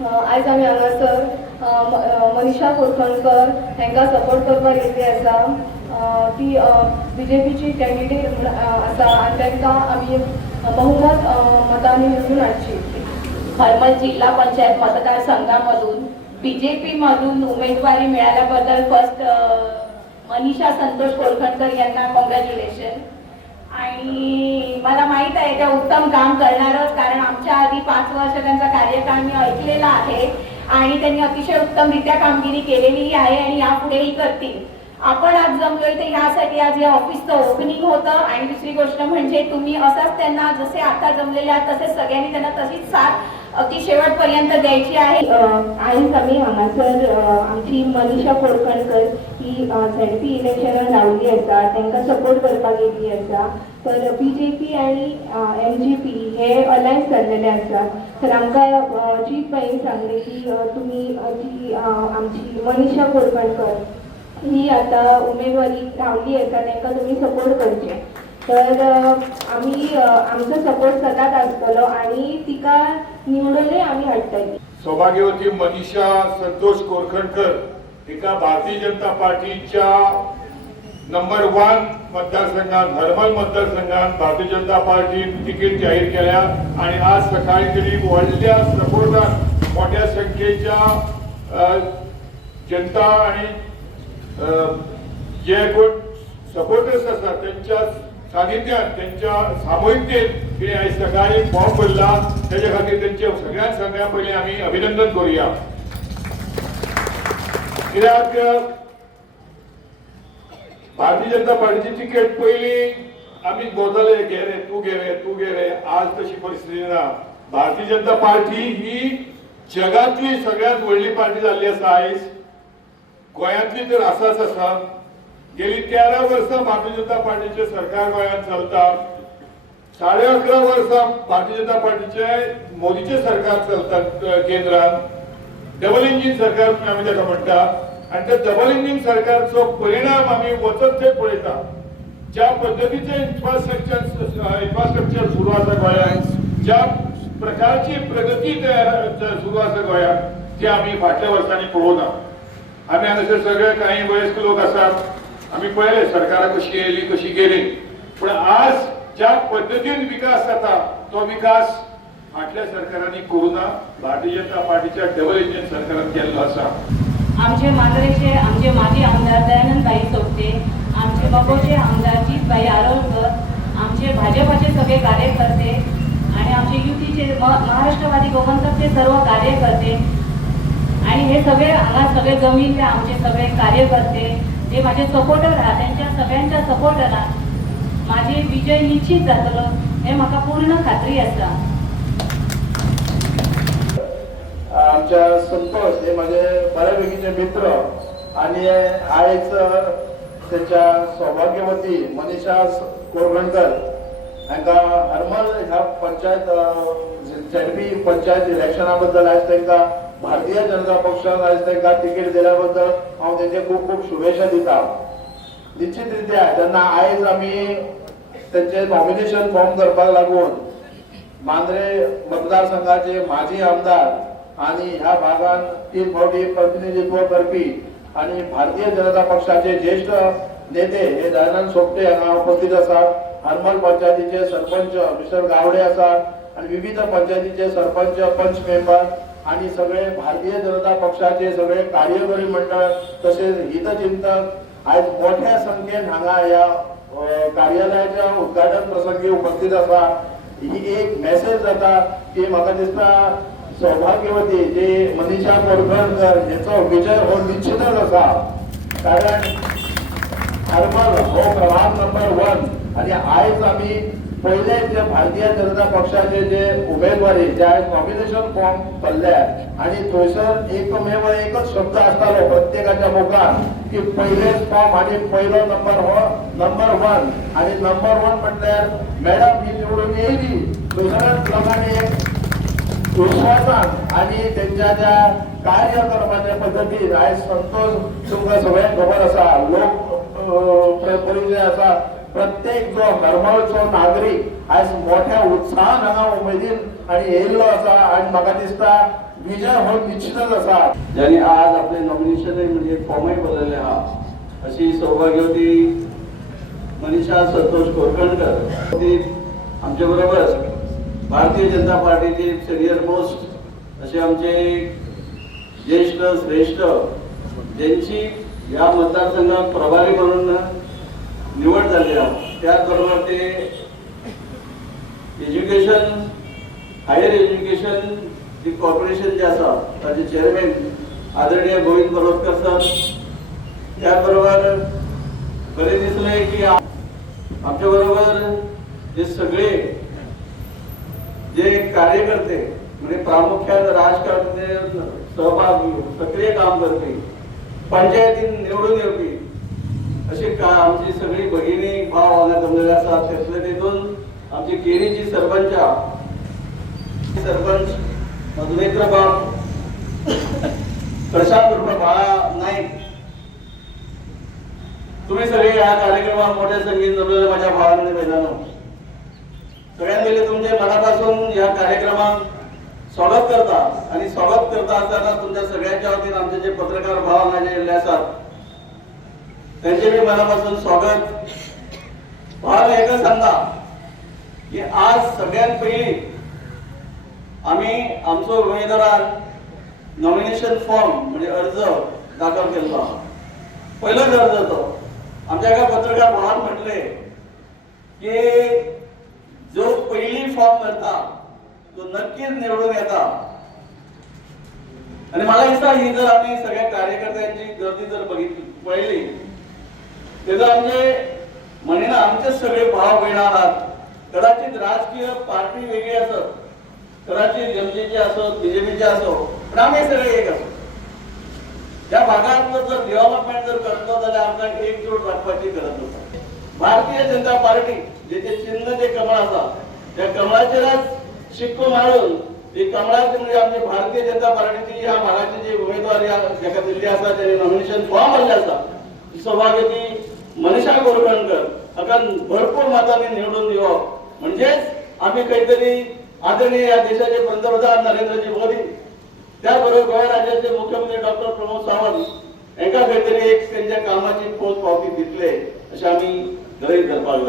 आज आम्ही हांगासर मनीषा कोरखणकर हांकां सपोर्ट करपाक येयल्ली आसा। ती BJPची कॅन्डिडेट आसा आनी तांकां आमी बहुमत मतांनी निवडून हाडची। हरमल जिल्हा पंचायत मतदारसंघामधून BJP मधून उमेदवारी मिळाल्याबद्दल फर्स्ट मनीषा संतोष कोरखणकर यांना कॉंग्रॅच्युलेशन। आणि मला माहित आहे त्या उत्तम काम करणारच, कारण आमच्या आधी 5 वर्ष त्यांचा कार्यकाळ मी ऐकलेला आहे आणि त्यांनी अतिशय उत्तमरित्या कामगिरी केलेली आहे आणि यापुढेही करतील। आपण आज जमलोय ते ह्यासाठी, आज या ऑफिसचं ओपनिंग होतं आणि दुसरी गोष्ट म्हणजे तुम्ही असाच त्यांना जसे आता जमलेले आहात तसे सगळ्यांनी त्यांना तशीच साथ अगदी शेवटपर्यंत द्यायची आहे। आयज आमी हांगासर आमची मनीषा कोरखणकर ही ZP इलेक्शनान रावल्ली आसा, तांकां सपोर्ट करपाक येयल्ली आसा। तर BJP आणि MGP हे अलायन्स जाल्लेले आसात। तर आमकां चीफ बाईन सांगले की तुमी जी आमची मनीषा कोरखणकर ही आता उमेदवारी रावल्ली आसा तांकां तुमी सपोर्ट करचे। तर आम्ही आमचो सपोर्ट सदांच आसतलो आणि तिका निवडूनय आम्ही हाडटली। सौभाग्यवती मनीषा संतोष कोरखणकर एका भारतीय जनता पार्टीच्या नंबर 1 मतदारसंघात हरमल मतदारसंघात भारतीय जनता पार्टीने तिकीट जाहीर केल्या आणि आज सकाळी तरी व्हडल्या सपोर्टान मोठ्या संख्येच्या जनता आणि जे कोण सपोर्टर्स असतात त्यांच्या सानिध्यात त्यांच्या सामूहिकतेत तिने आज सकाळी फॉर्म भरला। त्याच्या खातीर त्यांचे सगळ्यात पहिले आम्ही अभिनंदन करूया। कित्याक भारतीय जनता पार्टीची तिकेट पहिली आम्ही बोलताले घे रे तू घे रे तू घे रे, आज तशी परिस्थिती ना। भारतीय जनता पार्टी ही जगातली सगळ्यात व्हडली पार्टी जाल्ली आसा। आज गोंयांतली तर आसाच आसा। गेली 13 वर्सां भारतीय जनता पार्टीचे सरकार गोंयांत चलता। 11.5 वर्सां भारतीय जनता पार्टीचे मोदीचे सरकार चलता केंद्रात। डबल इंजिन सरकार आमी ताका म्हणटा आणि त्या डबल इंजिन सरकारचो परिणाम आमी वचत थंय पळयता। ज्या पद्धतीचे इन्फ्रास्ट्रक्चर सुरू आसा गोंयांत, ज्या प्रकारची प्रगती सुरू आसा गोंयांत, ती आमी फाटल्या वर्सांनी पळोवना। आमी हांगासर सगळे काही वयस्क लोक आसात, आम्ही पळयले सरकारा कशी येयली कशी गेली, पण आज ज्या पद्धतीन विकास जाता तो विकास फाटल्या सरकारांनी करूना, भारतीय जनता पार्टीच्या डबल इंजिन सरकारान केल्लो आसा। आमचे मांद्रेचे आमचे माजी आमदार दयानंदबाई सोपटे, आमचे बाबोचे आमदार जीतबाई आरोलकर, आमचे भाजपाचे सगळे कार्यकर्ते आणि आमचे युतीचे महाराष्ट्रवादी गोमंतकचे सर्व कार्यकर्ते आणि हे सगळे हांगा सगळे जमिल्ले आमचे सगळे कार्यकर्ते जे माझे सपोर्टर आहात, त्यांच्या सगळ्यांच्या सपोर्टरान माझे विजय निश्चित जातलो हे म्हाका पूर्ण खात्री आसा। आमच्या संतोष हे माझे बऱ्यापैकीचे मित्र आणि आयज त्याच्या सौभाग्यवती मनीषा कोरखणकर हांकां हरमल ह्या पंचायत ZP पंचायत इलेक्शनाबद्दल आज तांकां भारतीय जनता पक्षान आज तांकां तिकीट दिल्याबद्दल हांव तांचे खूब खूब शुभेच्छा दिता। निश्चितरित्या जेन्ना आयज आमी तांचे नॉमिनेशन फॉर्म करपाक लागून मांद्रे मतदारसंघाचे माजी आमदार आणि ह्या भागात 3 फावटी प्रतिनिधित्व करपी आणि भारतीय जनता पक्षाचे ज्येष्ठ नेते हे दयानंद सोपटे हांगा उपस्थित आसात। हरमल पंचायतीचे सरपंच मिस्टर गावडे आसात आणि विविध पंचायतीचे सरपंच पंच मेंबर आणि सगळे भारतीय जनता पक्षाचे सगळे कार्यकारी मंडळ तसेच हितचिंतक आज मोठ्या संख्येन हांगा या कार्यालयाच्या उद्घाटन प्रसंगी उपस्थित आसा। ही एक मेसेज जाता की म्हाका दिसता सौभाग्यवती जे मनीषा कोरखणकर हेचो विजय हो निश्चितच आसा, कारण हरमल हो प्रभाग नंबर 1 आणि आयज आमी पहिले जे भारतीय जनता पक्षाचे जे उमेदवारी जे आज नॉमिनेशन फॉर्म भरले आणि थंयसर एकच शब्द आसतालो प्रत्येकाच्या मुखार की पयलेच फॉर्म आणि पहिलो नंबर हो नंबर 1 आणि नंबर 1 म्हटल्यार मॅडम ही निवडून येयली। दुसऱ्याच लोकांनी एक विश्वासान आणि त्यांच्या ज्या कार्य करपाच्या पद्धतीन आज संतोष तुमकां सगळ्यांक खबर आसा, लोक परिचय आसा प्रत्येक जो हरमळचो नागरीक आज मोठ्या उत्साहान हांगा उमेदीन आणि येयल्लो आसा आणि म्हाका दिसता विजय हो निश्चितच आसा. ज्यांनी आज आपले नॉमिनेशन म्हणजे फॉर्मही भरलेले आहात अशी सौभाग्यवती मनीषा संतोष कोरकणकर ती आमच्या बरोबर भारतीय जनता पार्टीचे सिनियर मोस्ट असे आमचे ज्येष्ठ श्रेष्ठ ज्यांची या मतदारसंघात प्रभारी म्हणून निवड झाली आहे. त्याचबरोबर ते एज्युकेशन हायर एज्युकेशन जे कॉर्पोरेशन जे आसा ताचे चेअरमॅन आदरणीय गोविंद बरोडकर सर. त्याचबरोबर बरे दिसले की आमच्या बरोबर जे सगळे जे कार्यकर्ते म्हणजे प्रामुख्याने राजकारणात सहभागी सक्रिय काम करते पंचायतीत निवडून येवपी अशी आमची सगळी भगिनी भाव हांगा जमलेले आसात. त्यातले तितून आमची केरीची सरपंच मधुमित्र बाब प्रशांत उर्फ बाळा नाईक. तुम्ही सगळे या कार्यक्रमात मोठ्या संख्येने जमलेल्या माझ्या भावांनी बहिणांनो सगळ्यांनी पहिले तुमचे मनापासून या कार्यक्रमात स्वागत करता आणि स्वागत करता असताना तुमच्या सगळ्यांच्या वतीने आमचे जे पत्रकार भाव माझे येल्ले असतात त्यांचे मी मनापासून स्वागत. भावाला एकच सांगा की आज सगळ्यात पहिली आम्ही आमचो उमेदवार नॉमिनेशन फॉर्म म्हणजे अर्ज दाखल केला. पहिलाच अर्ज तो आमच्या एका पत्रकार भावान म्हटले की जो पहिली फॉर्म भरता तो नक्कीच निवडून येता. आणि मला दिसता ही जर आम्ही सगळ्या कार्यकर्त्यांची गर्दी जर बघितली पाहिली तर आमचे म्हणेना आमचे सगळे भाव बहिण आहात. कदाचित राजकीय पार्टी वेगळी असत कदाचित एमजीचे असो बीजेपीचे असो पण आम्ही सगळे एक असो. या भागात जर डेव्हलपमेंट जर करतो जाल्यार आमकां एकजूट राखपाची गरज आसा. भारतीय जनता पार्टी जेचे चिन्ह जे कमळ आसा त्या कमळाचेरच शिक्को मारून ही कमळाची म्हणजे आमची भारतीय जनता पार्टीची ह्या भागाची जी उमेदवार जाका दिल्ली आसा त्याने नॉमिनेशन फॉर्म भरले आसा सौभाग्यवती मनीषा कोरकणकर हाका भरपूर मतांनी निवडून येवप म्हणजेच आम्ही काहीतरी आदरणीय या देशाचे पंतप्रधान नरेंद्रजी मोदी त्याबरोबर गोवा राज्याचे मुख्यमंत्री डॉक्टर प्रमोद सावंत यांना काहीतरी एक त्यांच्या कामाची पोच पावती दितले असे आम्ही गृहीत धरपाक जाय.